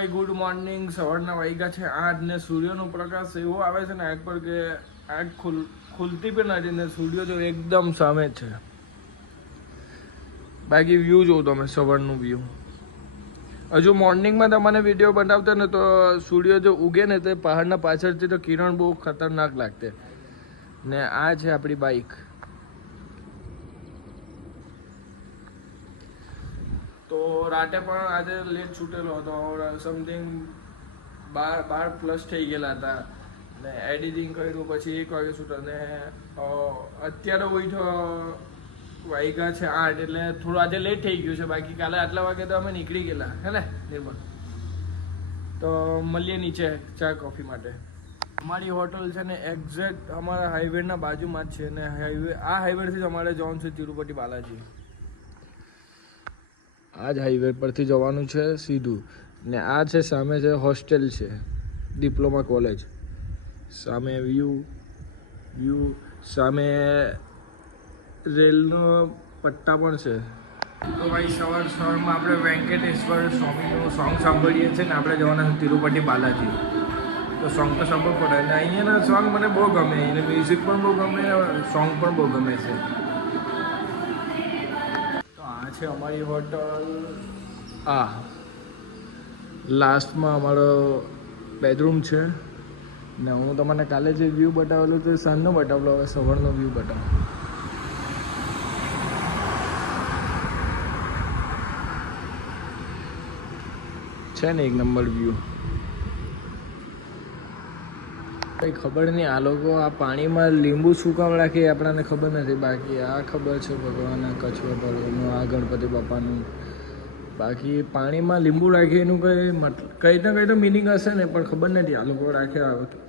ભાઈ good morning. સવારના વાગ્યા છે 8 ને સૂર્યનો પ્રકાશ એવો આવે છે ને આંખ પર કે આંખ ખુલતી પણ નથી ને સૂર્ય તો એકદમ સામે છે. બાકી વ્યૂ જોઉં તમે સવારનું વ્યૂ. હજુ મોર્નિંગમાં તમને વિડીયો બનાવતા ને તો સૂર્ય જો ઉગે ને તે પહાડના પાછળથી તો કિરણ બહુ ખતરનાક લાગતે. ને આ છે આપણી બાઈક. તો રાતે પણ આજે લેટ છૂટેલો હતો. સમથિંગ 12+ થઈ ગયેલા હતા ને એડિટિંગ કર્યું પછી 1 વાગે છૂટ્યો ને અત્યારે ઉઠ્યો વાગ્યા છે 8 એટલે થોડું આજે લેટ થઈ ગયું છે. બાકી કાલે આટલા વાગે તો અમે નીકળી ગયેલા હે ને નિર્મલ. તો મળીએ નીચે ચા કોફી માટે. અમારી હોટલ છે ને એક્ઝેક્ટ અમારા હાઈવેના બાજુમાં જ છે ને હાઈવેથી જ અમારે જવાનું છે તિરુપતિ બાલાજી. આ જ હાઈવે પરથી જવાનું છે સીધું. ને આ છે સામે છે હોસ્ટેલ છે ડિપ્લોમા કોલેજ. સામે વ્યૂ સામે રેલનો પટ્ટા પણ છે. તો ભાઈ સવારમાં આપણે વેંકટેશ્વર સ્વામીનું સોંગ સાંભળીએ છીએ ને આપણે જવાના છે તિરુપતિ બાલાજી. તો સોંગ તો સાંભળવું પડે ને અહીંયાના સોંગ મને બહુ ગમે. એને મ્યુઝિક પણ બહુ ગમે, સોંગ પણ બહુ ગમે છે. છે અમારી હોટલ. લાસ્ટમાં અમારો બેડરૂમ છે ને હું તમને કાલે જે વ્યૂ બતાવેલું તો સાંજનો બતાવેલો, હવે સવારનો વ્યૂ બતાવો. છે ને એક નંબર વ્યૂ. કંઈ ખબર નહીં આ લોકો આ પાણીમાં લીંબુ શું કામ રાખે આપણને ખબર નથી. બાકી આ ખબર છે ભગવાનના કચ્છવટનું, આ ગણપતિ બાપાનું. બાકી પાણીમાં લીંબુ રાખે એનું કંઈ કંઈ તો મિનિંગ હશે ને પણ ખબર નથી આ લોકો રાખે.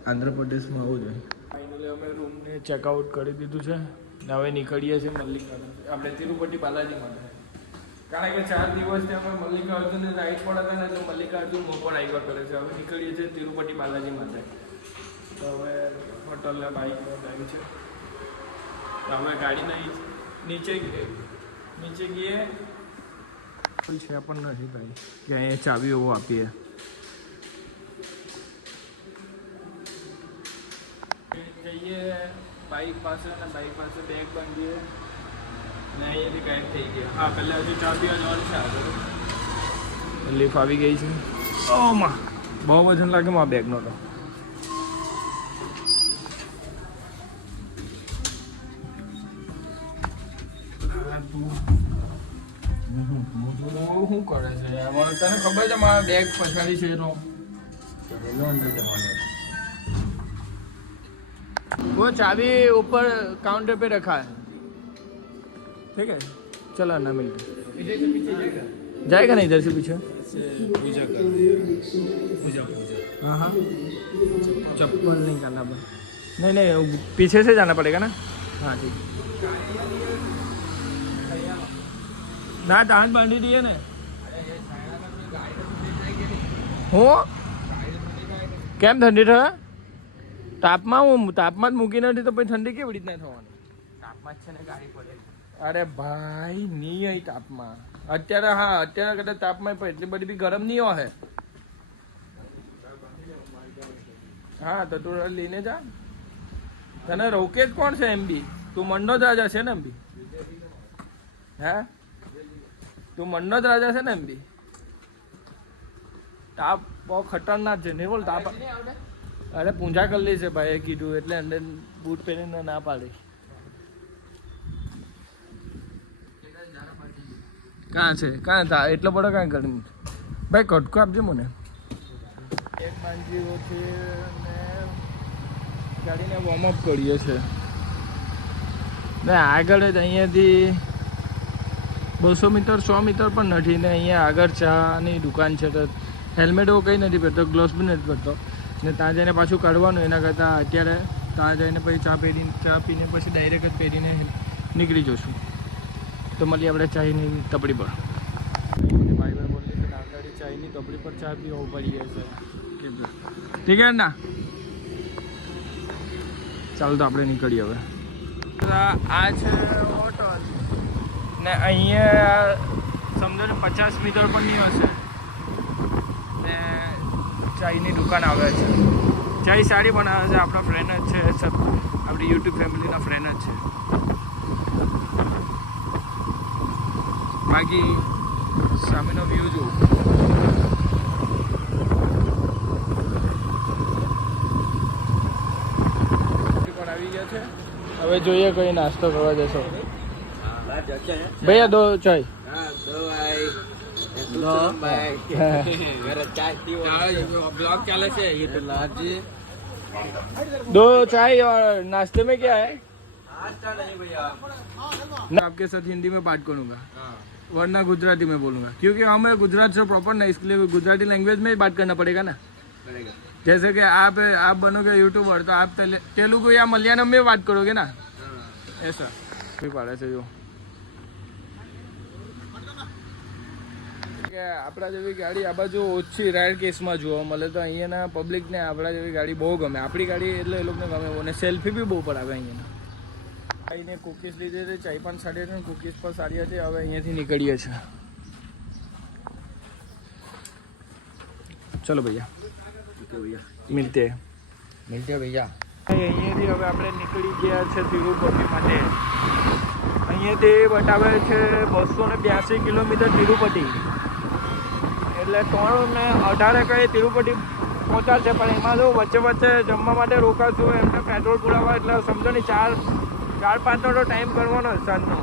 આંધ્રપ્રદેશમાં આવું જોઈએ. ફાઇનલી અમે રૂમને ચેકઆઉટ કરી દીધું છે ને હવે નીકળીએ છીએ મલ્લિકાર્જુન આપણે તિરુપતિ બાલાજી માટે. કારણ કે 4 દિવસથી અમે મલ્લિકાર્જુન રાઈડ પર હતા ને તો મલ્લિકાર્જુન મોપર આવ્યા કરે છે. હવે નીકળીએ છીએ તિરુપતિ બાલાજી માટે. તો હવે હોટલને બાઈક આવી છે તો અમે ગાડીના નીચે ગઈએ કોઈ છે પણ નથી ભાઈ કે અહીંયા ચાવીઓ આપીએ. જઈએ બાઈક પાસે ને બાઈક પાસે બેગ બાંધીએ ને અહીંયાથી ગાયબ થઈ ગયા. હા પહેલાં હજુ ચા પીવા જવાનું છે આગળ. લીફ આવી ગઈ છે. ઓમાં બહુ વજન લાગે મારા બેગનો તો. શું કરે છે તને ખબર છે મારા બેગ પછાડી છે એનો. वो चाबी ऊपर काउंटर पे रखा है. ठीक है चलो ना मिलते. इधर से पीछे जाएगा ना इधर से पीछे पूजा कर पूजा हाँ हाँ चप्पल नहीं करना पड़ेगा. नहीं पीछे से जाना पड़ेगा ना. हाँ ठीक ના દાંત બાંધી દઈએ ને. હું કેમ ઠંડી થશે? તાપમાં હું તાપમાં જ મૂકી નથી તો પછી ઠંડી કેવી રીતના થવાની? તાપમાં જ છે ને ગાડી પડે. અરે ભાઈ નહીં હોય તાપમાં અત્યારે. હા અત્યારે કદાચ તાપમાં પણ એટલી બધી બી ગરમ નહીં હોય. હા તો તું લઈને જા. તને રોકે જ કોણ છે એમ બી? તું મનનો જ રાજા છે ને એમ બી. હે તું મનનો જ રાજા છે ને એમ બી. તાપ બહુ ખતરનાક છે નિર્મલ. તાપ અરે પૂંજા કરી છે ભાઈએ કીધું એટલે અંદર બૂટ પહેરીને ના પાડી. કાં છે કાં થા એટલો બધો કાં ગરમી ભાઈ કટકો આપજો મને. એક બાંધીઓ છે ને ગાડીને વોર્મઅપ કરીએ છીએ ને આગળ જ અહીંયાથી 200 મીટર 100 મીટર પણ નથી ને અહીંયા આગળ ચાની દુકાન છે. તો હેલ્મેટ એવું કંઈ નથી પહેરતો, ગ્લોવ્સ બી નથી પહેરતો ને ત્યાં જઈને પાછું કાઢવાનું. એના કરતાં અત્યારે ત્યાં જઈને પછી ચા પીને પછી ડાયરેક્ટ જ પહેરીને નીકળી જશું. તો મળીએ આપણે ચાયની તપડી પર. ભાઈ બોલી છે આગળ ચાયની તપડી પર ચા પીવું પડી જશે. ઠીક છે ના ચાલો તો આપણે નીકળીએ હવે. આ છે હોટલ ને અહીંયા સમજો ને 50 મીટર પણ નહીં હશે ને ચાયની દુકાન આવે છે. ચાય સારી બનાવે છે, આપણા ફ્રેન્ડ જ છે, આપણી યુટ્યુબ ફેમિલીના ફ્રેન્ડ જ છે. બાકી સામેનો વ્યૂ જુઓ. પણ આવી ગયા છે. હવે જોઈએ કઈ નાસ્તો કરવા જશો. ભૈયા દો ચાય. दो चाय और नाश्ते में क्या है? नाश्ता नहीं भैया. मैं आपके साथ हिंदी में बात करूंगा, वरना गुजराती में बोलूंगा, क्योंकि हमें गुजरात से प्रॉपर ना, इसलिए गुजराती लैंग्वेज में ही बात करना पड़ेगा ना. जैसे कि आप बनोगे यूट्यूबर तो आप तेलुगु या मलयालम में बात करोगे ना, ऐसा पाड़े से जो કે આપણા જેવી ગાડી આ બાજુ ઓછી રાઈડ કેસમાં જોવા મળે, તો અહીંયાના પબ્લિકને આપણા જેવી ગાડી બહુ ગમે. આપણી ગાડી એટલે એ લોકોને ગમે, અને સેલ્ફી બી બહુ પડાવે અહીંયાના. આવીને કુકીઝ લીધી હતી, ચાય પણ સારી હતી, કુકીઝ પણ સારી હતી. હવે અહીંયાથી નીકળીએ છીએ. ચલો ભૈયા, મિલતે ભૈયા. અહીંયાથી હવે આપણે નીકળી ગયા છે તિરુપતિ માટે. અહીંયાથી બતાવે છે 282 કિલોમીટર તિરુપતિ, એટલે 3:18 કઈ તિરુપતિ પહોંચાડશે. પણ એમાં જો વચ્ચે વચ્ચે જમવા માટે રોકાશું, એમને પેટ્રોલ પુરાવા, એટલે સમજો ને 4-5 નો ટાઈમ કરવાનો સાંજનો.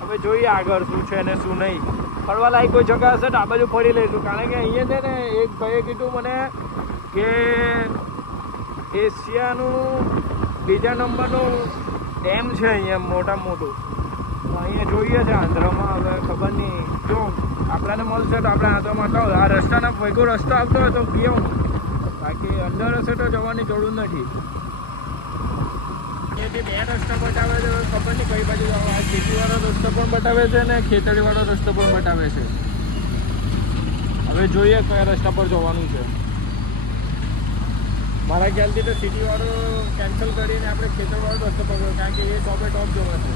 હવે જોઈએ આગળ શું છે ને શું નહીં. ફરવા લાયક કોઈ જગ્યા હશે તો આ બાજુ ફરી લઈશું, કારણ કે અહીંયા છે ને એક ભાઈએ કીધું મને કે એશિયાનું 2જા નંબરનું ડેમ છે અહીંયા મોટા મોટું. તો અહીંયા જોઈએ છે આંધ્રમાં. હવે ખબર નહીં, જો આપણાને મળશે તો આપણે હાથોમાં કહો. આ રસ્તાના ભેગો રસ્તો આવતો હોય તો કેવું, બાકી અંદર હશે તો જવાની જરૂર નથી. અહીંયાથી 2 રસ્તા બતાવે છે, ખબર નહીં કઈ બાજુ જવા. આ ખેતીવાળો રસ્તો પણ બતાવે છે ને ખેતડીવાળો રસ્તો પણ બતાવે છે. હવે જોઈએ કયા રસ્તા પર જવાનું છે. મારા ખ્યાલથી તો સિટીવાળો કેન્સલ કરીને આપણે ખેતરવાળો રસ્તો પકડ્યો, કારણ કે એ ટોપે ટોપ જવાશે.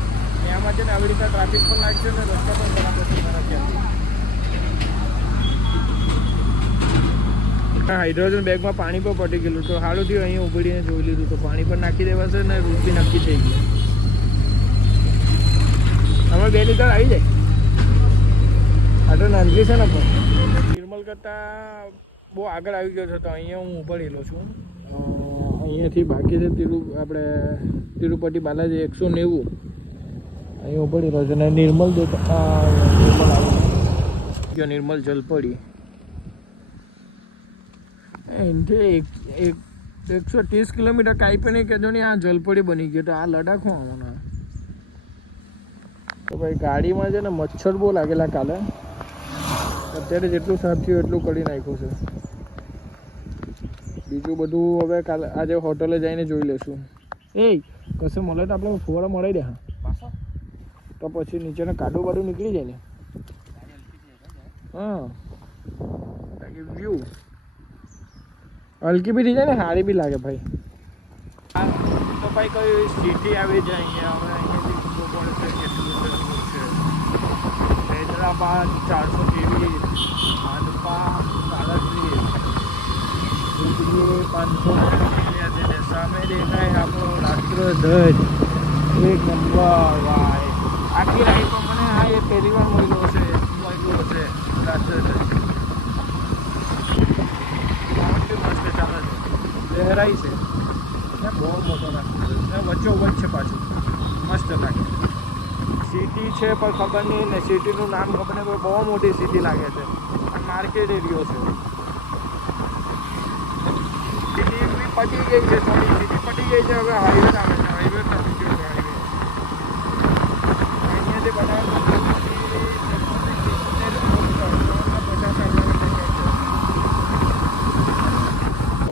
એમાં છે ને આવી રીતે ટ્રાફિક પણ લાગશે ને રસ્તા પણ બરાબર છે મારા ખ્યાલથી. હાઇડ્રોજન બેગમાં પાણી પણ પટી ગયેલું, તો સારું થયું અહીંયા ઉભરીને જોઈ લીધું, તો પાણી પણ નાખી દેવાશે ને રૂટ બી નક્કી થઈ ગયું. અમે 2 લીટર આવી જાય. આ તો નાનકી છે ને, પણ નિર્મલ કરતાં બહુ આગળ આવી ગયો છે. તો અહીંયા હું ઉભરેલો છું. અહીંયાથી બાકી છે આપણે તિરુપતિ બાલાજી 190. અહીં ઉભરી રહ્યો છે ને નિર્મલ નિર્મલ જલપડી એનાથી 130 કિલોમીટર કાંઈ નહીં કહેજો ને. આ જલપડી બની ગયો, તો આ લડાખ આવવાના. તો ભાઈ ગાડીમાં છે ને મચ્છર બહુ લાગેલા કાલે. અત્યારે જેટલું સાફ થયું એટલું કરી નાખ્યું છે. બીજું બધું હવે કાલે આજે હોટલે જઈને જોઈ લેશું. એ કશે મળે તો આપણે ફુવારા મળાવી દે. હા, તો પછી નીચેનો કાદો બાદો નીકળી જાય ને. હા, વ્યૂ હલકી બી થઈ જાય ને, સારી બી લાગે ભાઈ. તો ભાઈ કઈ સિટી આવી જાય અહીંયા. હવે અહીંયાથી ખબર પડશે કેટલું છે. હૈદરાબાદ 423, હાંડપા 37, 500. સામે દેખાય આપણો રાષ્ટ્રધ્વજ, એક નંબર ભાઈ. આખી રાઈડમાં મને આ એ પહેલી વાર મળ્યો છે રાષ્ટ્રધ્વજ. મસ્ત ચાલે છે, લહેરાઈ છે ને, બહુ મોટો રાષ્ટ્રધ્વજ, વચ્ચોવચ્ચ છે પાછું, મસ્ત લાગે. સિટી છે પણ ખબર નહીં ને, સિટીનું નામ ખબર નહીં, બહુ મોટી સિટી લાગે છે. અને માર્કેટ એરિયો છે. સિટી બી પટી ગઈ છે, થોડી સિટી પટી ગઈ છે. હવે હાઈવે આવે છે, હાઈવે નથી ગયો હાઈવે. અહીંયાથી બનાવે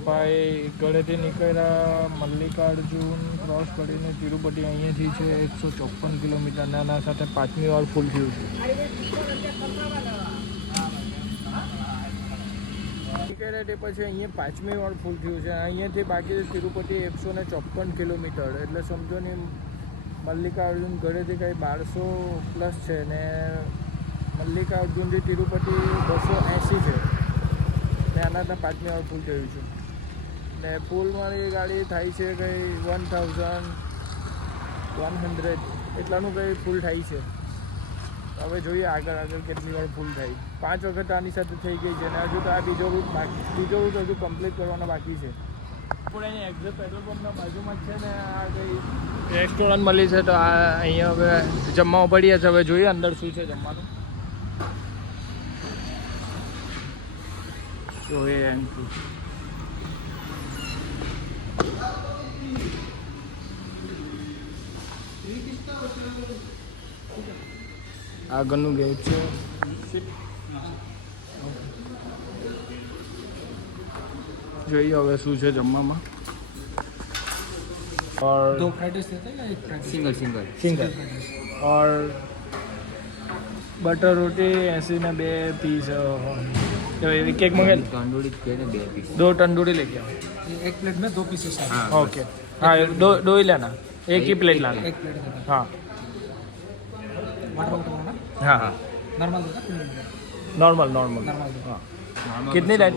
ભાઈ. ઘરેથી નીકળ્યા, મલ્લિકાર્જુન ક્રોસ કરીને તિરુપતિ અહીંયાથી છે 154 કિલોમીટર. નાના સાથે 5મી વાર ફૂલ થયું છે. નીકળ્યા તે પછી અહીંયા 5મી વાર ફૂલ થયું છે. અહીંયાથી બાકી તિરુપતિ 154 કિલોમીટર, એટલે સમજો ને મલ્લિકાર્જુન ઘરેથી કંઈ 1200 પ્લસ છે ને મલ્લિકાર્જુનથી તિરુપતિ 280 છે. ને આના 5ની વાર ફૂલ થયું છે ને ફૂલવાળી ગાડી થાય છે કંઈ 1100 એટલાનું કંઈ ફૂલ થાય છે. હવે જોઈએ આગળ કેટલી વાર ફૂલ થાય. 5 વખત આની સાથે થઈ ગઈ છે અને હજુ તો આ બીજો રૂટ હજુ કમ્પ્લીટ કરવાનો બાકી છે. આપણે અહીંયા એક્ઝેક્ટ પેટ્રોલ પંપના બાજુમાં જ છે ને આ કંઈ રેસ્ટોરન્ટ મળી છે તો આ અહીંયા હવે જમવા પડીએ છે. હવે જોઈએ અંદર શું છે જમવાનું. જોઈએ એન્ટ્રી આગળનું ગેટ છે. જોઈએ હવે શું છે જમવામાં. और 2 फ्राइड राइस देते हैं या 1 फ्राइड सिंगल और बटर रोटी 80 ने 2 पीस तो एक एक मंगे तंदूरी के ने 2 पीस 2 तंदूरी लेके आओ. 1 प्लेट में 2 पीसेस है. हाँ ओके हाँ दो ही लेना. एक ही प्लेट लाना. 1 प्लेट देता हाँ वाटर बॉटल वाला हाँ हाँ नॉर्मल देता नॉर्मल नॉर्मल हाँ. नॉर्मल कितनी लाइन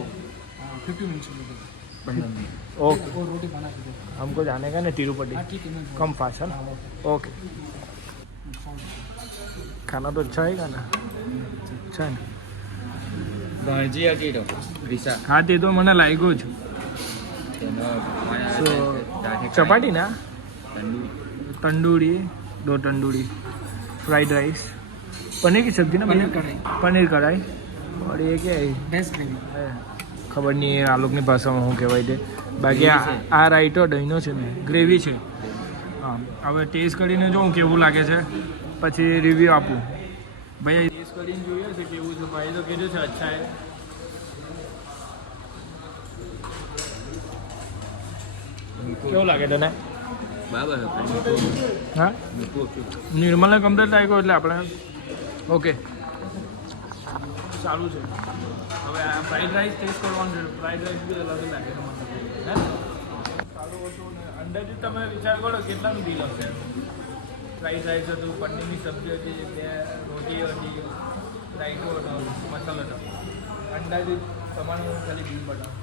50 मिनट्स में देता. 15 मिनट. ओके और रोटी बना के देता. हमको जाने का ना तिरुपति हाँ ठीक है मैं कम फास्ट है ना. ओके खाना तो अच्छा है ना. अच्छा है ભાજી હતી તો રીસા હા તે તો મને લાગ્યું જ. તેનો ચપાટી ના તંદૂરી तंदूरी 2 तंदूरी फ्राइड राइस पनीर की सब्जी ना पनीर कढ़ाई. पनीर कढ़ाई और ये क्या है भैंस ग्रेवी. ખબર નહીં આ લોકોની ભાષામાં શું કહેવાય તે. બાકી આ રાઈટો દહીંનો છે ને ગ્રેવી છે. હા હવે ટેસ્ટ કરીને જોઉં કેવું લાગે છે પછી રિવ્યૂ આપું. ભાઈ ટેસ્ટ કરીને જોઈએ છે કેવું છે. ભાઈ તો કીધું છે અચ્છા છે. કેવું લાગે તને? બરાબર હા નિર્મલને કમ્પ્લીટ લાગ્યો એટલે આપણે ઓકે સારું છે. હવે આ ફ્રાઈડ રાઈસ ટેસ્ટ કરવાનું છે. ફ્રાઈડ રાઈસ બી અલગ લાગે છે મને. સારું હતું ને અંદાજિત તમે વિચાર કરો કેટલાનું બિલ હશે. ફ્રાઈડ રાઈસ હતું, પનીરની સબ્જી હતી, 2 રોટી હતી, રાઈતો હતો, મસાલો હતો. અંદાજિત તમારું ખાલી બિલ બતાવો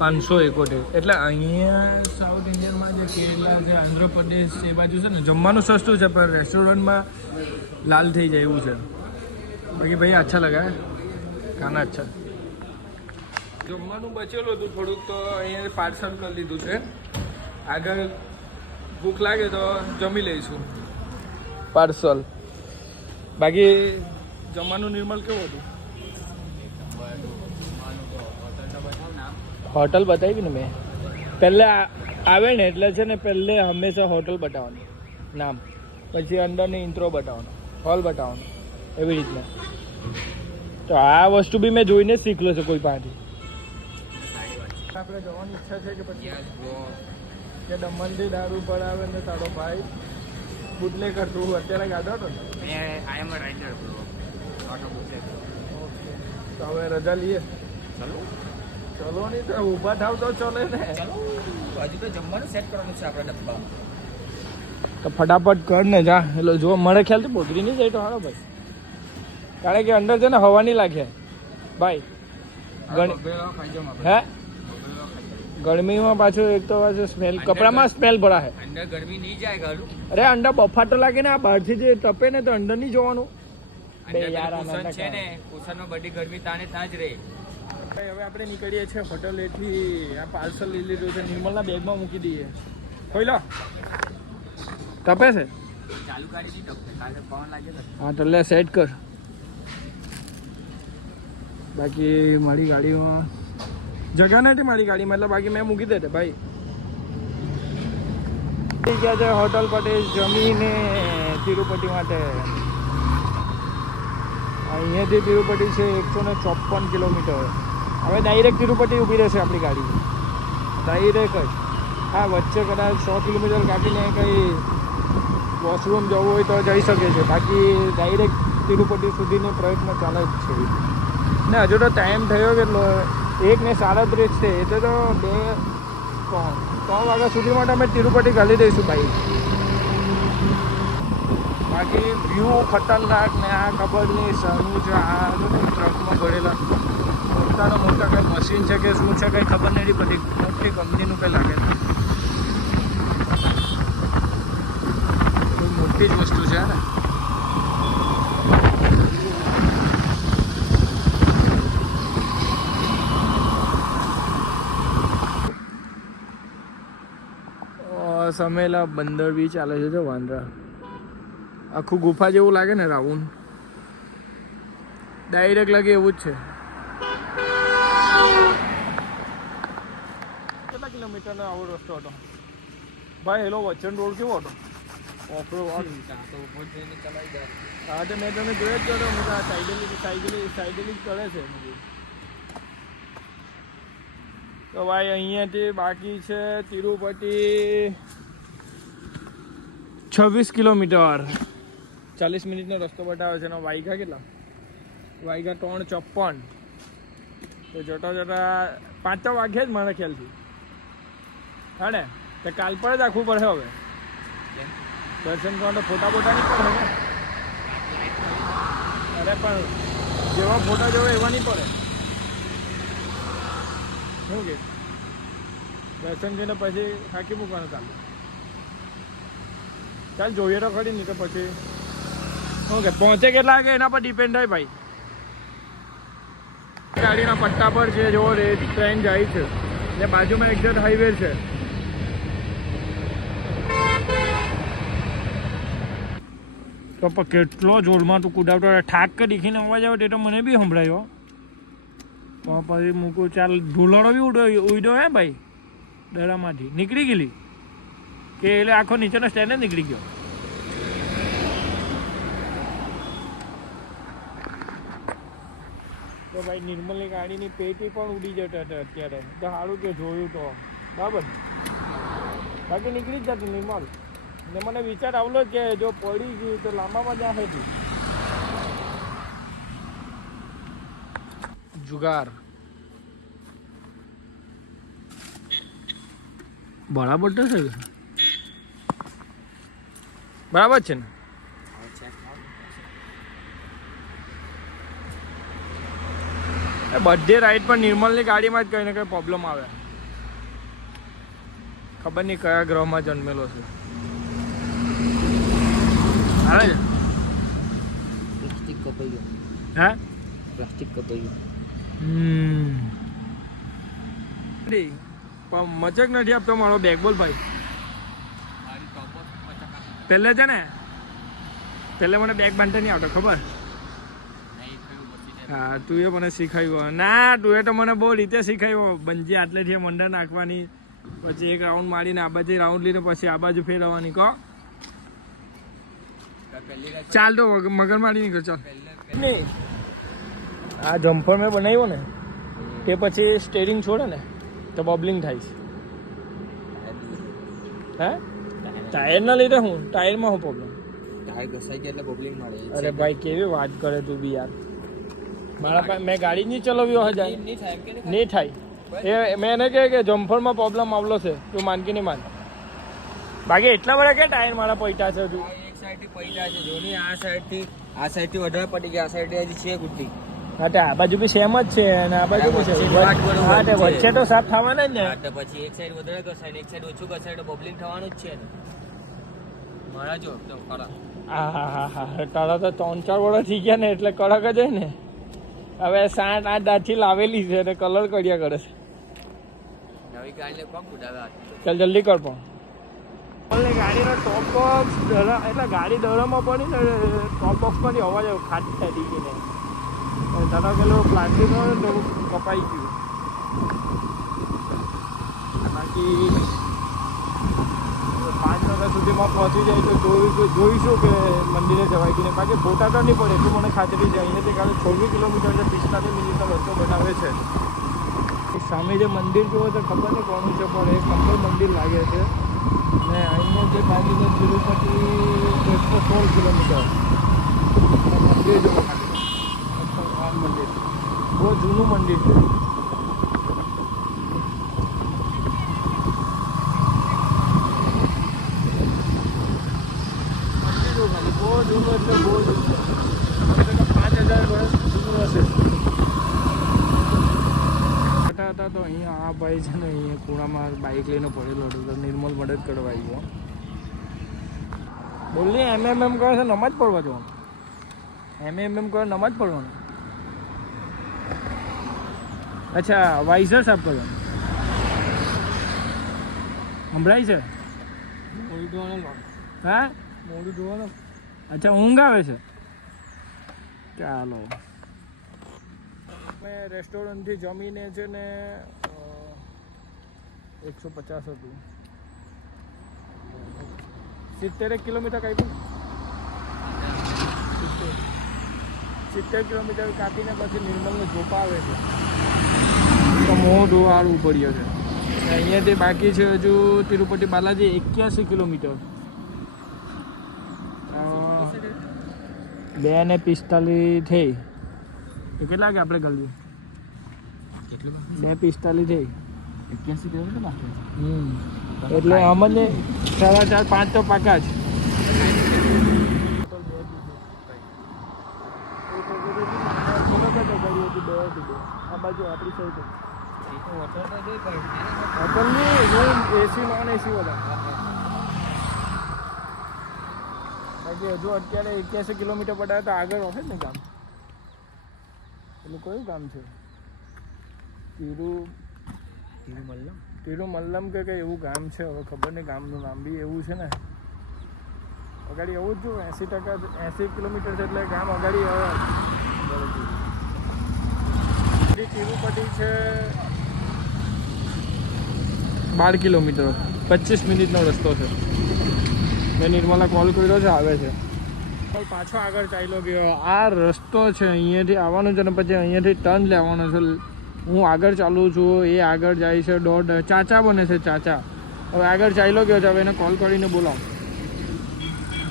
571. એટલે અહીંયા સાઉથ ઇન્ડિયનમાં જે કેરલા છે, આંધ્રપ્રદેશ એ બાજુ છે ને જમવાનું સસ્તું છે પણ રેસ્ટોરન્ટમાં લાલ થઈ જાય એવું છે. બાકી ભાઈ અચ્છા લગા ખાના અચ્છા. જમવાનું બચેલું હતું થોડુંક તો અહીંયા પાર્સલ કરી લીધું છે. આગળ ભૂખ લાગે તો જમી લઈશું પાર્સલ. બાકી જમવાનું નિર્મલ કેવું હતું? હોટલ બતાવી ને મેં પહેલે આવે ને એટલે છે ને પહેલે હંમેશા હોટલ બતાવવાનું નામ, પછી અંદરની ઇન્ટ્રો બતાવવાનો, હોલ બતાવવાનો એવી રીતના. તો આ વસ્તુ બી મેં જોઈને જ શીખલો છે કોઈ પાસેથી. આપણે જવાની ઈચ્છા છે કે પછી કે દમણથી દારૂ પડાવે ને તારો ભાઈ બુટલે કરતું અત્યારે ગાડો હતો ને. I am a writer bro not a bootlegger. Okay તો હવે રજા લઈએ. ચલો નહીં તો ઊભા થાવ તો ચલે ને. હજુ તો જમવાનું સેટ કરવાનું છે આપણે ડબ્બા. તો ફટાફટ કર ને જા. એટલે જો મને ખ્યાલથી પોતરી નહીં જાય તો હારો ભાઈ. કારણ કે અંદર છે ને હવા નહીં લાગે ભાઈ. હે ગરમીમાં પાછું એક તો પાછું સ્મેલ કપડામાં સ્મેલ ભરા હે. અંદર ગરમી નહીં જાય ગાડું. અરે અંદર બફાટ તો લાગે ને. આ બહારથી જે તપે ને તો અંદર નહીં જોવાનું. બે યાર આ કુશન છે ને કુશનમાં બધી ગરમી તાને ત્યાં જ રહે. હવે આપણે નીકળીએ છીએ હોટલેથી. આ પાર્સલ લઈ લીધું છે. નિર્મલના બેગમાં મૂકી દઈએ. ખોઈ લો. તપે છે ચાલુ કરી દીધો કાલે પવન લાગે તો. હા તો લે સેટ કર. બાકી મારી ગાડીમાં જગા નથી મારી ગાડીમાં એટલે બાકી મેં મૂકી દે ભાઈ. થઈ ગયા છે હોટલ પટેલ જમીને તિરુપતિ માટે. અહીંયાથી તિરુપતિ છે 154 કિલોમીટર. હવે ડાયરેક્ટ તિરુપતિ ઊભી રહેશે આપણી ગાડી ડાયરેક્ટ જ. હા વચ્ચે કદાચ 100 કિલોમીટર કાપીને કંઈ વોશરૂમ જવું હોય તો જઈ શકે છે. બાકી ડાયરેક્ટ તિરુપતિ સુધીનો પ્રયત્ન ચાલે જ છે. ને હજુ તો ટાઈમ થયો કેટલો 1:37 છે. એટલે તો 2-3 વાગ્યા સુધીમાં અમે તિરુપતિ ઘાલી દઈશું ભાઈ. બાકી વ્યૂ ખતરનાક ને આ ખબર નહીં શાનું છે આ ટ્રકમાં ભરેલા મોટાનો મોટા કંઈ મશીન છે કે શું છે કંઈ ખબર નથી પડી મોટી કંપનીનું કંઈ લાગે નહીં કોઈ મોટી જ વસ્તુ છે ને સમેલા બંદર બી ચાલે છે જો વાંદરા આખું ગુફા જેવું લાગે ને રાઉન્ડ ડાયરેક્ટ લાગે એવું જ છે કેટલા કિલોમીટરનો આવો રસ્તો હતો ભાઈ હેલો વચન રોડ કેવો હતો ઓફરો હા તો મેં તમે જોયો જ હતો સાઈડેલી કરે છે તો ભાઈ અહીંયાથી બાકી છે તિરુપતિ 26 કિલોમીટર 40 મિનિટનો રસ્તો બતાવે છે એનો વાયગા કેટલા વાયગા 3:54 તો જતા જતા 5 વાગ્યા જ મારા ખ્યાલથી હા ને તો કાલ પર જ આખું પડે હવે દર્શન કરવા તો ફોટા બોટા નહીં પડે ને અરે પણ જેવા ફોટા જોવે એવા નહીં પડે શું કે દર્શન કરીને પછી હાકી મૂકવાનું ચાલુ ચાલ જોઈએ તો ખરી નહીં તો પછી શું કે પહોંચે કેટલા વાગે એના પર ડિપેન્ડ થાય ભાઈ ગાડીના પટ્ટા પર છે જો ટ્રેન જાય છે ને બાજુમાં એક્ઝેક્ટ હાઈવે છે તો પણ કેટલો જોરમાં તું કુદાવતો ઠાક કે દીખીને અવાજ આવે તે તો મને બી સંભળાયો પણ પછી મૂકું ચાલ ધૂલડો બી ઉડ્યો હે ભાઈ દડામાંથી નીકળી ગયેલી કે એટલે આખો નીચેનો સ્ટેન્ડ જ નીકળી ગયો તો ભાઈ નિર્મલની ગાડીની પેટી પણ ઉડી જતા હતા અત્યારે તો સારું કે જોયું તો બરાબર ને બાકી નીકળી જ જતી નિર્મલ ને મને વિચાર આવલો કે જો પડી ગઈ તો લાંબામાં જ હતી જુગાર બરાબર તો છે બરાબર છે ને બધે રાઈડ પર નિર્મલની ગાડીમાં જ કંઈ ને કંઈ પ્રોબ્લેમ આવે ખબર નહીં કયા ગ્રહમાં જન્મેલો છે આવે છે પ્લાસ્ટિક કપાઈ ગયો હા પ્લાસ્ટિક કપાઈ ગયો પણ મચક નથી આપતો મારો બેકબોલ ભાઈ પહેલે છે ને પહેલે મને બેગ બાંધતા નહીં આવતો ખબર હા તું એ મને શીખાવ્યું ના તું એ તો મને બહુ રીતે શીખાવ્યો બંજી આટલેથી મંડા નાખવાની પછી એક રાઉન્ડ મારીને આ બાજુ રાઉન્ડ લઈને પછી આ બાજુ ફેરવવાની કહો ચાલ તો મગર મારી નીકળ ચાલ નહીં આ જમ્પર મેં બનાવ્યો ને તે પછી સ્ટેરિંગ છોડે ને તો બબલિંગ થાય છે હે ટાયરના લીધે હું ટાયરમાં હું પ્રોબ્લેમ ટાયર ઘસાઈ જાય એટલે બબલિંગ મળે અરે ભાઈ કેવી વાત કરે તું બી યાર મારા પાસે મેં ગાડી નહીં ચલાવ્યો હજાર નહીં થાય એ મેં એને કહે કે જમ્પરમાં પ્રોબ્લેમ આવલો છે તું માન કે નહીં માન બાકી એટલા બધા કે ટાયર મારા પૈટા છે તું એક સાઈડથી પૈડા છે જોની આ સાઈડથી વધારે પડી ગયા આ સાઈડ હજી છે ગુડ્ડી હા તો આ બાજુ બી સેમ જ છે અને આ બાજુ બી છે હા તે વચ્ચે તો સાફ થવાના જ ને તો પછી એક સાઈડ વધારે ઘસાય એક સાઈડ ઓછું ઘસાય તો બબલિંગ થવાનું જ છે ને મારા જો તો ખરા હા તારા તો 3-4 વર્ષ થઈ ગયા ને એટલે કડક જ હોય ને હવે 7-8 દાંતથી લાવેલી છે અને કલર કર્યા કરે છે નવી ગાડી કોણ કુદાવે ચાલ જલ્દી કર પણ ગાડીનો ટોપ બોક્સ એટલે ગાડી દડામાં પડી ને ટોપ બોક્સમાંથી અવાજ આવ્યો ખાટ થઈ ગઈ ને તારા પેલો પ્લાસ્ટિક હોય ને તો કપાઈ ગયું બાકી 5 વાગ્યા સુધીમાં પહોંચી જાય તો જોઈશું કે મંદિરે જવાય કે નહીં બાકી ફોટા તો નહીં પડે એટલું મને ખાતરી છે અહીંયાથી કાલે 26 કિલોમીટર છે 45 મિનિટનો રસ્તો બનાવે છે સામે જે મંદિર જુઓ તો ખબર નહીં કોનું છે પણ એક નંબર મંદિર લાગે છે અને અહીંયા જે બાજુનો તિરુપતિ 116 કિલોમીટર મંદિર જુઓ મંદિર બહુ જૂનું મંદિર છે બહુ જૂનું એટલે બહુ જૂનું છે. 5000 વર્ષ જૂનું હશે. બેઠા હતા તો અહીંયા આ ભાઈ છે ને અહીંયા ખૂણામાં બાઇક લઈને પડેલો હતો તો નિર્મલ મદદ કરવા આવ્યો. બોલની એમ કહે છે નમાજ પડવા જવાનું. એમ કહે નમાજ પડવાનું. અચ્છા વાઇઝર સાફ કરવાનું સંભળાય છે. મોડું ધોવાનો હા મોડું ધોવાનો. અચ્છા ઊંઘ આવે છે. ચાલો મેં રેસ્ટોરન્ટથી જમીને છે ને 150 હતું. 70 કિલોમીટર કાપ્યું. 70 કિલોમીટર કાપીને પછી નિર્મલને જોપા આવે છે તો મોં ધોવાળું પડ્યો છે. અહીંયાથી બાકી છે હજુ તિરુપતિ બાલાજી 81 કિલોમીટર. 2:45 થઈ. એ કેટલા વાગે આપણે ગલ્યું? 2:45 થઈ. 81 કિલોમીટર બાકી. એટલે અમને 4:30 5 તો પાકા જ. આ બાજુ આપણી સાઈડ હોટલની રૂમ એસી નોન એસી બધા. બાકી હજુ અત્યારે 81 કિલોમીટર પડાવે તો આગળ હશે ને ગામ. પેલું કયું ગામ છે? તિરુમલ્લમ કે કંઈ એવું ગામ છે. હવે ખબર નહીં ગામનું નામ બી એવું છે ને. અગાડી એવું જ જો 80 કિલોમીટર છે એટલે ગામ અગાડી હવે તિરુપતિ છે 12 કિલોમીટર 25 મિનિટનો રસ્તો છે. મેં નિર્મલા કોલ કર્યો છે આવે છે. પાછો આગળ ચાલ્યો ગયો. આ રસ્તો છે અહીંયાથી આવવાનું છે ને પછી અહીંયાથી ટર્ન લેવાનો છે. હું આગળ ચાલું છું એ આગળ જાય છે. ચાચા બને છે ચાચા. હવે આગળ ચાલ્યો ગયો છે. હવે એને કોલ કરીને બોલાવો.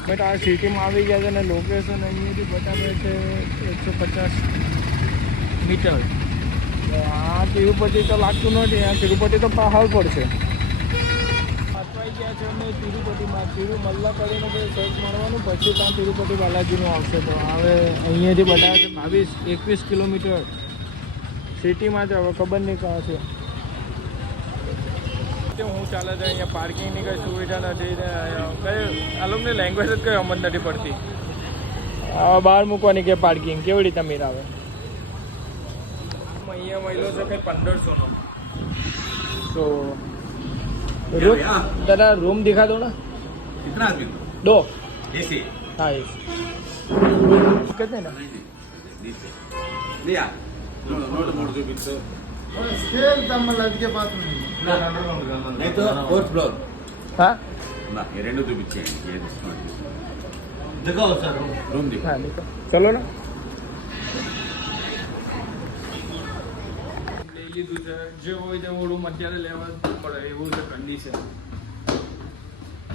બટ આ સિટીમાં આવી ગયા છે ને લોકેશન અહીંયાથી બતાવે છે 150 મીટર. આ તિરુપતિ તો લાગતું નથી. આ તિરુપતિ તો પહાડ પર છે. અટવાઈ ગયા છે અમે તિરુપતિમાં. તિરુમલ્લા કરીને કોઈ સર્ચ મારવાનું પછી ત્યાં તિરુપતિ બાલાજીનું આવશે. તો હવે અહીંયાથી બતાવે છે 22-21 કિલોમીટર સિટીમાં છે. હવે ખબર નહીં કાં છે. હું ચાલે છે અહીંયા પાર્કિંગની કંઈ સુવિધા નથી. કઈ આ લોકોની લેંગ્વેજ જ કંઈ સમજ નથી પડતી. બહાર મૂકવાની કે પાર્કિંગ કેવી રીતે મેળ આવે. અહીંયા મળ્યો છે કંઈ 1500નો. તો रूम दादा रूम दिखा दो ना. कितना आदमी? 2 एसी. हाँ एसी कितने ना लिया नोट मोड़ जो बिल्कुल स्केल तमिलनाडु के पास में नहीं तो फोर्थ फ्लोर हाँ ना ये रेंडो जो बिल्कुल ये दिखाओ सर रूम दिखा. हाँ देखो चलो ना. લીધું છે જે હોય તે રૂમ અત્યારે લેવા પડે એવું છે કન્ડિશન.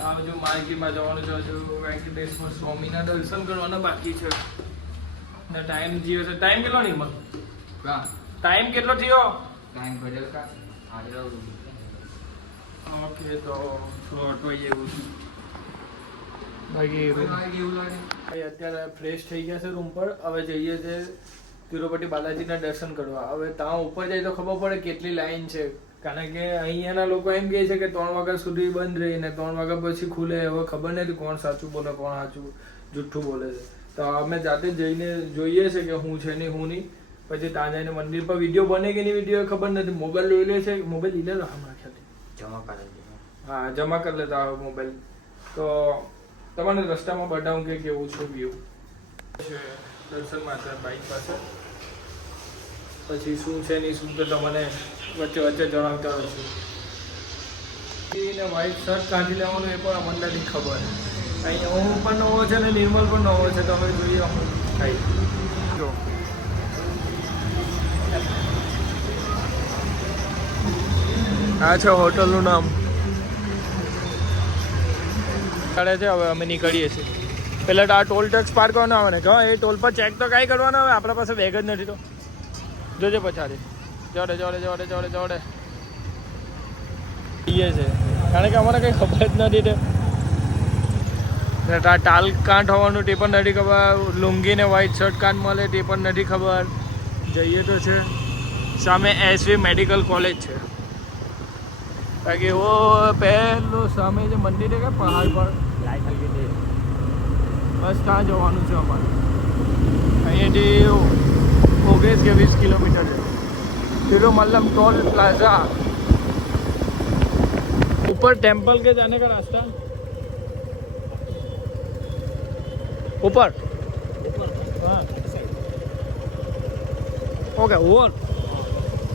આ બાજુ માર્કેટમાં જવાનું છે. હજુ વેંકટેશ્વર સ્વામીના દર્શન કરવાના બાકી છે ને ટાઈમ થયો છે. ટાઈમ કેટલો નહીં મળે? ટાઈમ કેટલો થયો? ટાઈમ ભરેલ કા આજે ઓકે તો અટવાઈ એવું છે. બાકી એવું લાગે અત્યારે ફ્રેશ થઈ ગયા છે રૂમ પર. હવે જઈએ છે તિરુપતિ બાલાજીના દર્શન કરવા. હવે ત્યાં ઉપર જાય તો ખબર પડે કેટલી લાઈન છે. કારણ કે અહીંયાના લોકો એમ કહે છે કે 3 વાગ્યા સુધી બંધ રહીને 3 વાગ્યા પછી ખુલે. હવે ખબર નથી કોણ સાચું બોલે કોણ સાચું જુઠ્ઠું બોલે છે. તો અમે જાતે જઈને જોઈએ છે કે હું છે નહીં હું નહીં. પછી ત્યાં જઈને મંદિર પર વિડીયો બને કે નહીં વિડીયો ખબર નથી. મોબાઈલ લઈ લે છે. મોબાઈલ લઈ લેલો હમણાં ખ્યાલથી જમા કરી દે. હા જમા કરી લેતા હવે મોબાઈલ. તો તમને રસ્તામાં બતાવું કે કેવું છે વ્યૂ છે દર્શન માટે બાઇક પાસે. પછી શું છે નહીં શું તો તમને વચ્ચે વચ્ચે જણાવતા હોય છે. ને વ્હાઈટ શર્ટ કાઢી લેવાનું એ પણ અમને નથી ખબર. અહીંયા હું પણ નવો છે ને નિર્મલ પણ નવો છે. તમે જોઈએ હું થાય જો આ છે હોટલનું નામ. કરે છે હવે અમે નીકળીએ છીએ. પહેલાં તો આ ટોલ ટેક્સ પાર કરવાનો આવે ને જો એ ટોલ પર ચેક તો કાંઈ કરવાનો આવે. આપણા પાસે બેગ જ નથી તો જોજે પછાડી જોડે જોડે જોડે જોડે જોડે જઈએ છે. કારણ કે અમારે કંઈ ખબર જ નથી તે ને ટાલ કાં થવાનું તે પણ નથી ખબર, લુંગી ને વ્હાઈટ શર્ટ કાં મળે તે પણ નથી ખબર. જઈએ તો છે, સામે એસવી મેડિકલ કોલેજ છે. બાકી વો પહેલું સામે જે મંદિર છે કે પહાડ પર લાઈટ હલકી દે, બસ ત્યાં જવાનું છે અમારે. અહીંયાથી 19 કે 20 કિલોમીટર છે. तिरुमल्लम टोल प्लाजा, ऊपर टेंपल के जाने का रास्ता, ऊपर हाँ ओके वो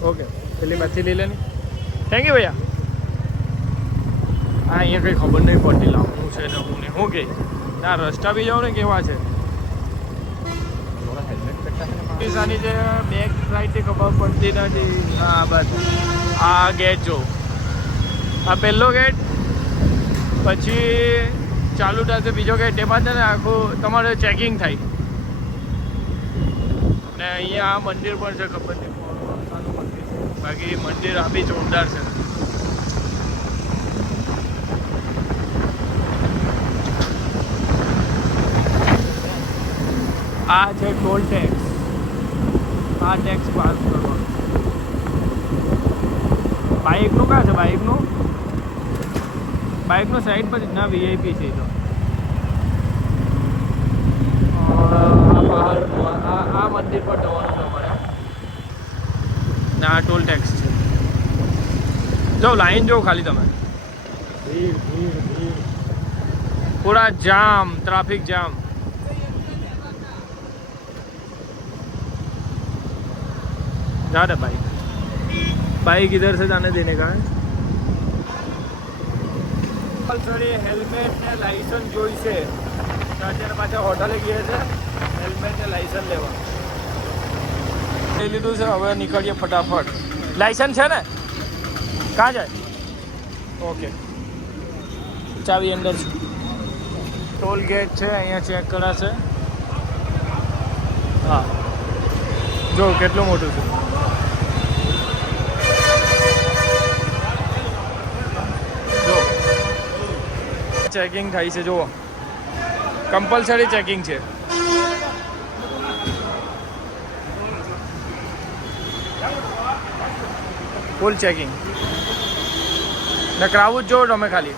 ओके પેલી બાજુ લઈ લેની. થેન્ક યુ ભૈયા. હા અહીંયા કંઈ ખબર નહીં પડતી લાવવાનું છે ને હું ને શું કે ના રસ્તા બી જાઓ ને કેવા છે. પૈસાની જે બેક સાઈડથી ખબર પડતી નથી. હા બસ આ ગેટ જો, આ પહેલો ગેટ, પછી ચાલુ થશે બીજો ગેટ. એમાં છે ને આખું તમારે ચેકિંગ થાય. ને અહીંયા આ મંદિર પણ છે, ખબર નહીં શાનું મંદિર છે. બાકી મંદિર આ બી જોરદાર છે. આ છે ટોલ ટેક્સ. આ ટેક્સ પાસ કરવાનો. બાઇકનું ક્યાં છે? બાઇકનું સાઈડ પર ના વીઆઈપી છે તો. આ મંદિર પર જવાનું છે અમારે. ને આ ટોલ ટેક્સ છે. જો લાઈન જો ખાલી તમે, ભીડ પૂરા જામ, ટ્રાફિક જામ. जा रहा बाइक इधर से जाने देने का है. कंपल्सरी हेल्मेट ने लाइसेंस જોઈશે. અત્યારે પાછા હોટલે ગયા છે, હેલ્મેટ ને લાઇસન્સ લેવા લઈ લીધું છે. હવે નીકળીએ ફટાફટ. લાઇસન્સ છે ને? ક્યાં જાય? ઓકે ચાવી અંદર છે. ટોલ ગેટ છે, અહીંયા ચેક કરાશે. હા જો કેટલું મોટું છે. ચેકિંગ થાય છે જુઓ, કમ્પલસરી ચેકિંગ છે. ફૂલ ચેકિંગ ને કરાવવું જ જો તમે ખાલી.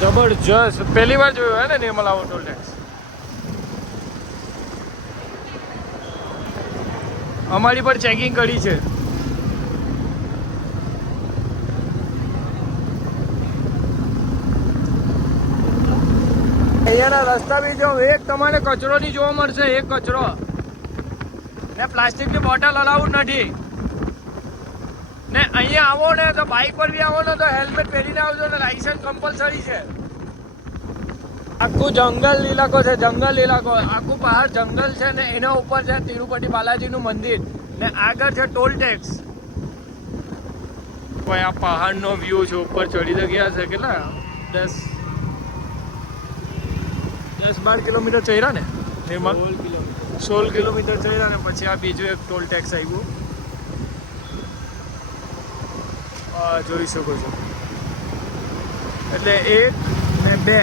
જબરજસ્ત પહેલી વાર જોયું હે ને નિર્મલ આવો ટોલ ટેક્સ. અમારી પર ચેકિંગ કરી છે. અહીંયાના રસ્તા બી જો, એક તમારે કચરો નહીં જોવા મળશે, એક કચરો ને પ્લાસ્ટિકની બોટલ અલાઉડ નથી. ને અહીંયા આવો ને તો બાઇક પર બી આવો ને તો હેલ્મેટ પહેરીને આવજો ને લાઇસન્સ કમ્પલસરી છે. આખું જંગલ ઇલાકો છે, જંગલ ઇલાકો. આખું પહાડ જંગલ છે ને એના ઉપર છે તિરુપતિ બાલાજીનું મંદિર ને આગળ છે ટોલ ટેક્સ. કોઈ આ પહાડનો વ્યૂ છે, ઉપર ચડી તો ગયા છે કેટલા 10-12 કિલોમીટર ચડ્યા ને નિર્મલ, 16 કિલોમીટર ચડ્યા ને પછી આ બીજું એક ટોલ ટેક્સ આવ્યું. જોઈ શકો છો. એટલે 1 ને 2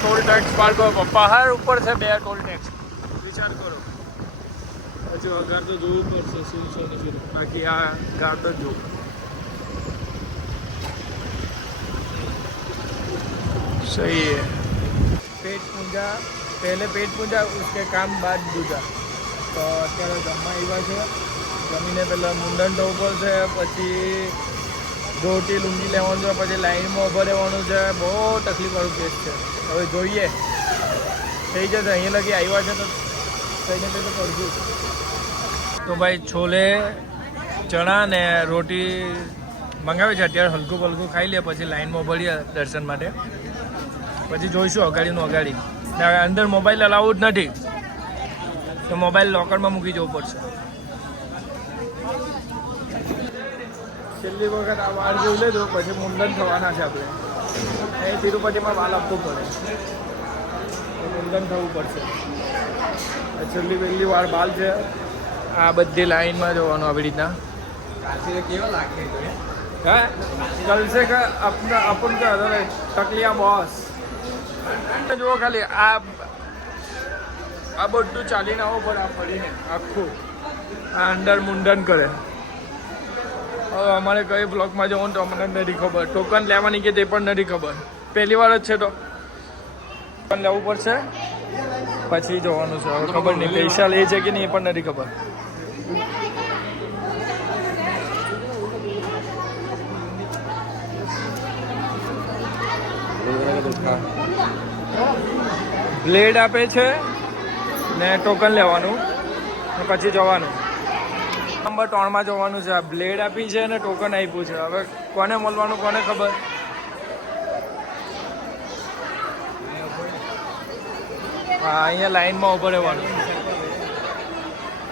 ટોલ ટેક્સ પાર કરો. પહાડ ઉપર છે 2 ટોલ ટેક્સ. વિચાર કરો. હજુ અગાર તો જોવું પડશે શું છે ને શું. બાકી આ ગાર્ડ જ જોવું. सही है. पेट पूजा पहले पेट पूजा, उसके काम बाद दूजा. તો અત્યારે જમવા આવ્યા છે. જમીને પહેલાં મુંડન થવું પડશે, પછી ધોતી લુંગી લેવાનું છે, પછી લાઈનમાં ઊભા રહેવાનું છે. બહુ તકલીફવાળું કેસ છે. હવે જોઈએ થઈ જશે. અહીં લગી આવ્યા છે તો થઈને તો કરશું. તો ભાઈ છોલે ચણા ને રોટી મંગાવી છે. અત્યારે હલકું પલકું ખાઈ લે, પછી લાઈનમાં ભરીએ દર્શન માટે. પછી જોઈશું અગાડીનું અગાડી. ને અંદર મોબાઈલ અલાઉડ નથી તો મોબાઈલ લોકરમાં મૂકી જવું પડશે. છેલ્લી વખત આ વાળ જોઈ લેજો, પછી મુંડન થવાના છે આપણે. અહીં તિરુપતિમાં વાલ આપવું પડે, મુંડન થવું પડશે. છેલ્લી વહેલી વાર બાલ છે. આ બધી લાઈનમાં જવાનું આવી રીતના. है कल से का अपना अपन का अरे टकलिया बॉस જો ખાલી આ બધું ચાલીને આવો પણ આ ફરીને આખું આ અંડર મુંડન કરે. હવે અમારે કઈ બ્લોકમાં જવું તો અમને નથી ખબર. ટોકન લેવાની કે તે પણ નથી ખબર. પહેલી વાર જ છે તો ટોકન લેવું પડશે પછી જવાનું છે. હવે ખબર નહીં પૈસા લે છે કે નહીં એ પણ નથી ખબર. બ્લેડ આપે છે ને ટોકન લેવાનું ને પછી જવાનું. નંબર 3 માં જવાનું છે. બ્લેડ આપી છે ને ટોકન આપ્યું છે. હવે કોને મળવાનું કોને ખબર. હા અહીંયા લાઈનમાં ઉભો રહેવાનું.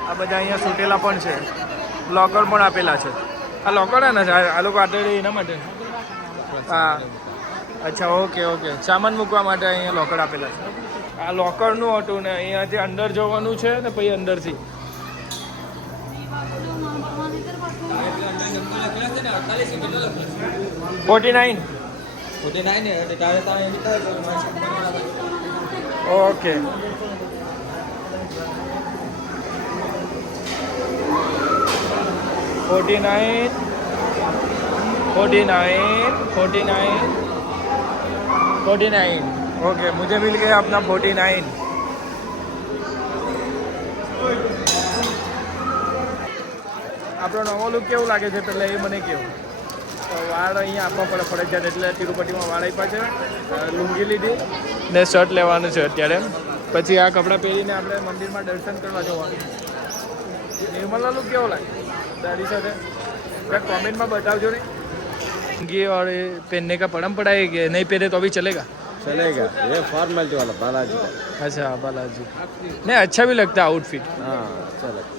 આ બધા અહીંયા સુટેલા પણ છે. લોકર પણ આપેલા છે. આ લોકર હે ને આ લોકો આટલે એના માટે. હા અચ્છા ઓકે ઓકે સામાન મૂકવા માટે અહીંયા લોકર આપેલા છે. આ લોકરનું હતું ને અહીંયાથી અંદર જવાનું છે ને પછી અંદરથી ઓકે ओके मुझे मिल गया अपना 49. આપણો નવો લુક કેવું લાગે છે એટલે એ મને કેવું. વાળ અહીંયા આપવા પડે ફરજિયાત એટલે તિરુપતિમાં વાળ આપ્યા છે. લુંગી લીધી ને શર્ટ લેવાનું છે અત્યારે. પછી આ કપડાં પહેરીને આપણે મંદિરમાં દર્શન કરવા જવાનું. નિર્મલનો લુક કેવો લાગે દાઢી સાથે क्या कमेंट में बताओ नहीं. લુંગી और पहनने का परंपरा है कि नहीं पहने तो भी चलेगा. चलेगा ये फॉर्मेलिटी वाला बालाजी. अच्छा बालाजी नहीं अच्छा भी लगता है आउटफिट. हाँ अच्छा लगता.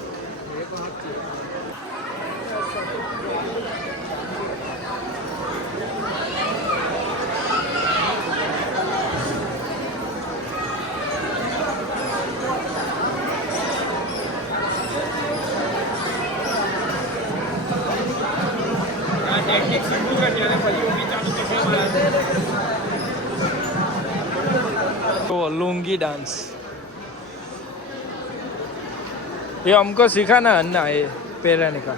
तो लुंगी डांस ये हमको सिखाना अन्ना ये પહેરાને का.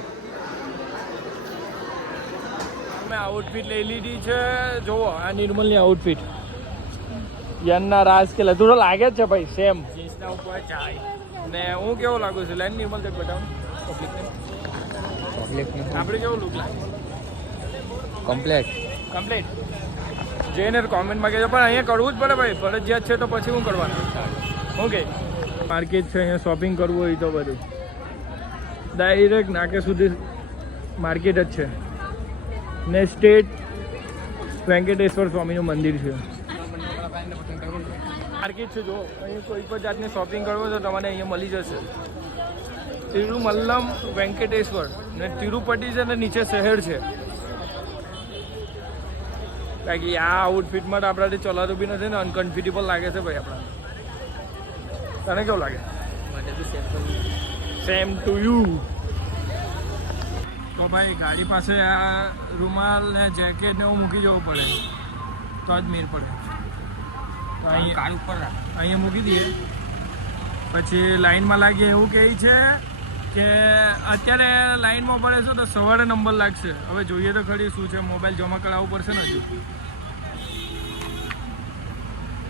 મેં આઉટફિટ લઈ લીધી છે. જુઓ આ નિર્મલની આઉટફિટ યન્ના રાજ કે તું તો લાગે જ છે ભાઈ સેમ જીન્સના ઉપર ચાય ને હું કેવો લાગુ છું. લાઈન નિર્મલ દેખ બતાવું આપણે કેવું લુક લાગે કમ્પ્લેટ. જઈને કોમેન્ટમાં કહેજો. પણ અહીંયા કરવું જ પડે ભાઈ ફરજિયાત છે તો પછી શું કરવાનું. ઓકે માર્કેટ છે અહીંયા શોપિંગ કરવું હોય તો બધું ડાયરેક્ટ નાકે સુધી માર્કેટ જ છે ને સ્ટેટ વેંકટેશ્વર સ્વામીનું મંદિર છે. માર્કેટ છે જો અહીં કોઈ પણ જાતની શોપિંગ કરવો તો તમને અહીંયા મળી જશે. તિરુમલ્લમ વેંકટેશ્વર ને તિરુપતિ છે ને નીચે શહેર છે. કારણ કે આ આઉટફિટમાં તો આપણાથી ચલાતું બી નથી ને અનકમ્ફર્ટેબલ લાગે છે ભાઈ આપણા. તને કેવું લાગે. Same to you. તો ભાઈ ગાડી પાસે આ રૂમાલ ને જેકેટ ને એવું મૂકી જવું પડે તો જ મેળ પડે. તો અહીંયા મૂકી દઈએ પછી લાઈનમાં લાગીએ. એવું કહે છે કે અત્યારે લાઈનમાં પડે છે તો સવારે નંબર લાગશે. હવે જોઈએ તો ખરી શું છે. મોબાઈલ જમા કરાવવું પડશે ને. હજુ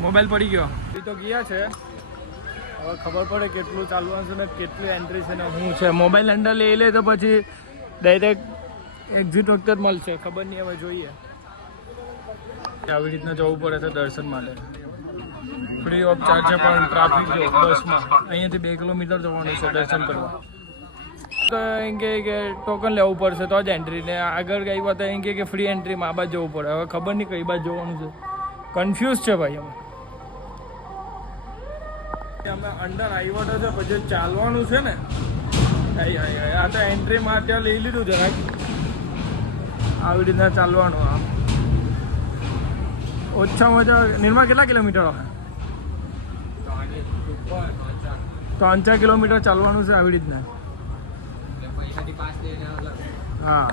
મોબાઈલ પડી ગયો એ તો ગયા છે. હવે ખબર પડે કેટલું ચાલવાનું છે ને કેટલી એન્ટ્રી છે ને શું છે. મોબાઈલ અંદર લઈ લે તો પછી ડાયરેક્ટ એક્ઝિટ વખતે જ મળશે. ખબર નહીં હવે જોઈએ. આવી રીતના જવું પડે છે દર્શન માટે. ફ્રી ઓફ ચાર્જ છે પણ ટ્રાફિક જો બસમાં અહીંયાથી 2 કિલોમીટર જવાનું છે દર્શન કરવા. તો એમ કે ટોકન લેવું પડશે તો જ એન્ટ્રી. ને આગળ કઈ વાત એમ કે ફ્રી એન્ટ્રીમાં આ બાજુ જવું પડે. હવે ખબર નહીં કઈ બાજુ જવાનું છે. કન્ફ્યુઝ છે ભાઈ અમે અંદર આવ્યો છે પછી ચાલવાનું છે ને. આ તો એન્ટ્રીમાં અત્યારે લઈ લીધું જરાક આવી રીતના ચાલવાનું. આમ ઓછામાં ઓછા નિર્મા કેટલા કિલોમીટર હોય. 3-4 કિલોમીટર ચાલવાનું છે આવી રીતના. હા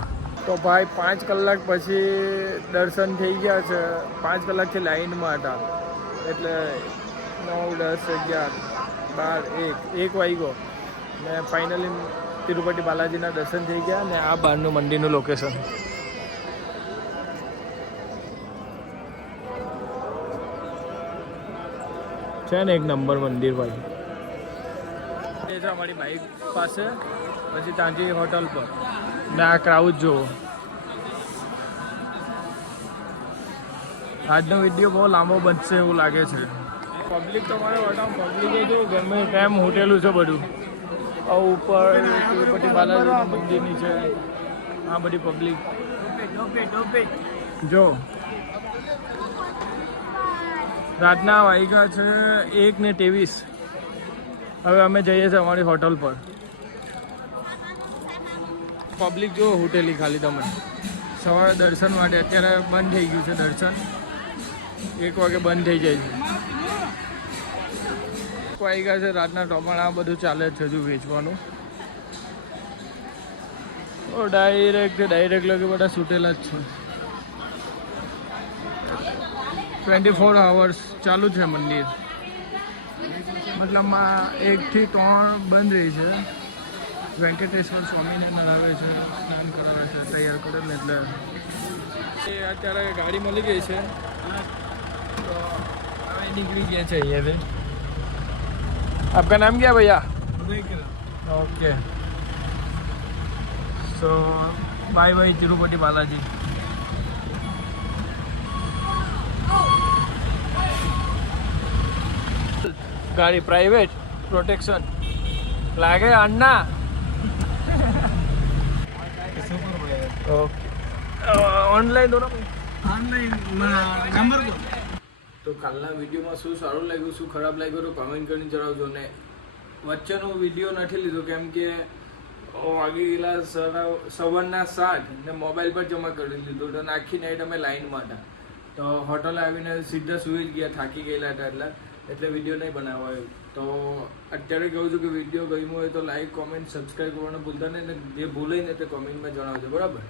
તો ભાઈ 5 કલાક પછી દર્શન થઈ ગયા છે. 5 કલાકથી લાઈનમાં હતા એટલે 9, 10, 11, 12, 1 વાગ્યો ને ફાઇનલી તિરુપતિ બાલાજીના દર્શન થઈ ગયા. ને આ બહારનું મંદિરનું લોકેશન છે ને એક નંબર મંદિર ભાઈ. એ છે અમારી બાઈક પાસે, પછી ત્યાંથી હોટલ પર ને આ ક્રાઉડ જુઓ. આજનો વિડીયો બહુ લાંબો બનશે એવું લાગે છે. પબ્લિક તો મારે વટાવ પબ્લિક જો ગમે ટાઈમ હોટેલું છે બધું. આ ઉપર તિરુપતિ બાલાજીનું મંદિર નીચે આ બધી પબ્લિક જો. રાતના વાગ્યા છે 1:23. હવે અમે જઈએ છીએ અમારી હોટલ પર. પબ્લિક જો હોટેલી ખાલી તમે સવારે દર્શન માટે. અત્યારે બંધ થઈ ગયું છે દર્શન, 1 વાગે બંધ થઈ જાય છે. વાગ્યા છે રાતના ટોપણ. આ બધું ચાલે છે હજુ વેચવાનું. ડાયરેક્ટ લોકો બધા છૂટેલા જ છે. 24 અવર્સ ચાલુ છે મંદિર. મતલબમાં 1 થી 3 બંધ રહી છે. વેંકટેશ્વર સ્વામીને નરાવે છે, સ્નાન કરાવે છે, તૈયાર કરે ને એટલે એ અત્યારે ગાડી મળી ગઈ છે તો હવે નીકળી ગયા છે અહીંયાથી. આપકા નામ क्या भैया? Okay so bye bye Tirupati Balaji. गाड़ी प्राइवेट प्रोटेक्शन लागे अन्ना. ओके ऑनलाइन दो ना नंबर તો કાલના વિડીયોમાં શું સારું લાગ્યું શું ખરાબ લાગ્યું તો કમેન્ટ કરીને જણાવજો. ને વચ્ચેનો વિડીયો નથી લીધો કેમ કે વાગી ગયેલા 7:15 ને મોબાઈલ પર જમા કરી લીધું તો આખી નાઈટ અમે લાઈનમાં હતા. તો હોટલે આવીને સીધા સુઈ જ ગયા, થાકી ગયેલા હતા એટલે વિડીયો નહીં બનાવાયો. તો અત્યારે કહું છું કે વિડીયો ગમ્યો હોય તો લાઈક, કોમેન્ટ, સબસ્ક્રાઈબ કરવાનું ભૂલતા નહીં. ને જે ભૂલે ને તે કોમેન્ટમાં જણાવજો, બરાબર.